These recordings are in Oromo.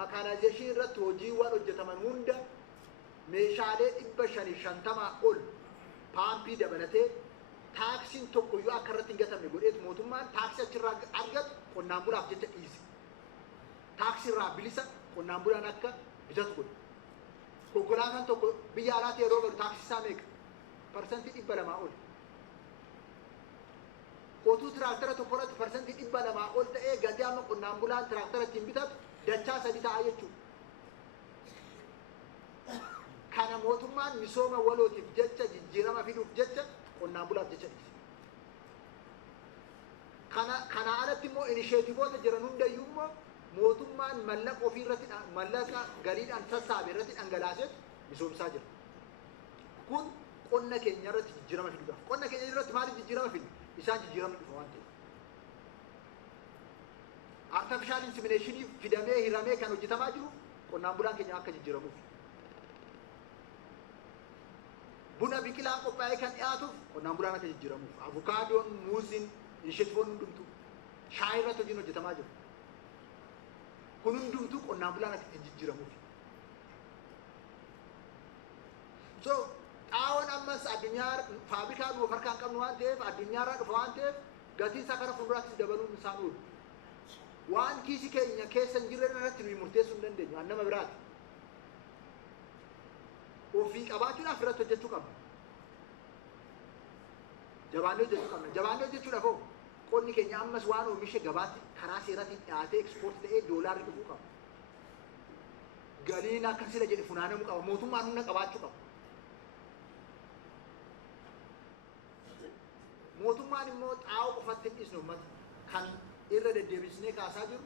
makaanaayizeeshinii irratti hojiiwwan hojjetaman hunda meeshaalee 550 ol paampii dabalatee taaksiin tokko yoo akka irratti hin gatamne godheetu mootummaan taaksii achirraa argatu qonnaan bulaaf jecha dhiise. Taaksii irraa bilisa qonnaan bulaan akka bitatu godhe. Konkolaataan tokko biyya alaatti yeroo galu taaksii isaa meeqa? Parsantii 200 ol. Otuu tiraaktara tokko irratti parsantii 200 ol ta'ee gatii amma qonnaan bulaan tiraaktara ittiin bitatu dachaa 3 ta'a jechuudha. Kana mootummaan misooma walootiif jecha jijjiirama fiduuf jecha qonnaan bulaaf jecha dhiise. Kana alatti immoo inisheetivoota jiran hundayyuu immoo mootummaan mallaqa ofii irratti mallaqa galiidhaan sassaabee irratti dhangalaaseetu misoomsaa jira. Kun qonna keenya irratti jijjiirama fiduudhaaf. Qonna keenya irratti maaliif jijjiirama fidu? Isaan jijjiiramni dhufa waan ta'eef. Artificial insemination fidamee hiramee kan hojjetamaa jiru qonnaan bulaan keenya akka jijjiiramuuf. Buna biqilaan qophaa'ee kan dhiyaatuuf qonnaan bulaan akka jijjiiramuuf. Avukaadoon, muuziin, inisheetivoonni hundumtuu shaayii irratti hojiin hojjetamaa jiru. Kun hundumtuu qonnaan bulaan akka jijjiiramuuf. So xaa'oon ammas addunyaa faabrikaa nuuf harkaan qabnu waan ta'eef addunyaarraa dhufa waan ta'eef gatiin isaa karaa fuulduraatti dabaluun isaan oolu. Waan kiisi keenya keessa hin jirre irratti nuyi murteessuu hin dandeenyu waan nama biraati. Ofii qabaachuudhaaf irratti hojjechuu qabna. Jabaannee hojjechuu qabna. Jabaannee hojjechuudhaaf hoo qonni keenya ammas waan oomishe gabaatti karaa seeraatiin dhiyaatee ekspoortii ta'ee doolaarri dhufuu qaba. Galiin akka sila jedhe funaanamuu qaba. Mootummaan humna qabaachuu qaba. Mootummaan immoo xaa'oo qofatti hin dhiisne uummata kan irra deddeebisnee kaasaa jiru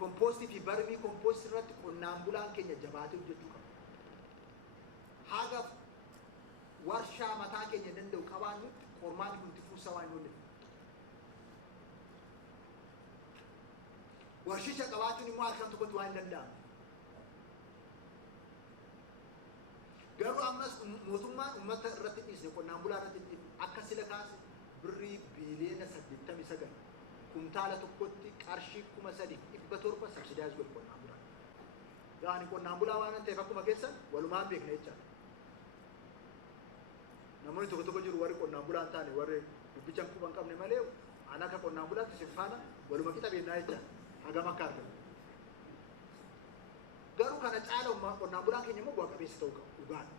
kompoostii fi barmii kompoostii irratti qonnaan bulaan keenya jabaatee hojjechuu qaba. Haga warshaa mataa keenya danda'u qabaannutti qormaan nuti fuusaa waan hin oolle. Warshicha qabaachuun immoo halkan tokkotti waan hin danda'amne. Garuu ammas mootummaan uummata irratti dhiisne qonnaan bulaa irratti dhiisne akka sila kaase birrii biiliyoona 89 kuntaala tokkotti qarshii 3,700 sabsidaayis godhe qonnaan bulaa. Yaani qonnaan bulaa waan ta'eef akkuma keessan walumaan beekna jechaadha. Namoonni tokko jiru warri qonnaan bulaa hin taane warri dubbichaan quban qabne malee an akka qonnaan bulaatti sin faana waluma qixa beeknaa jechaadha. Hagam akka argamu. Garuu kana caala qonnaan bulaan keenya immoo bu'a qabeessa ta'uu qabu dhugaadha.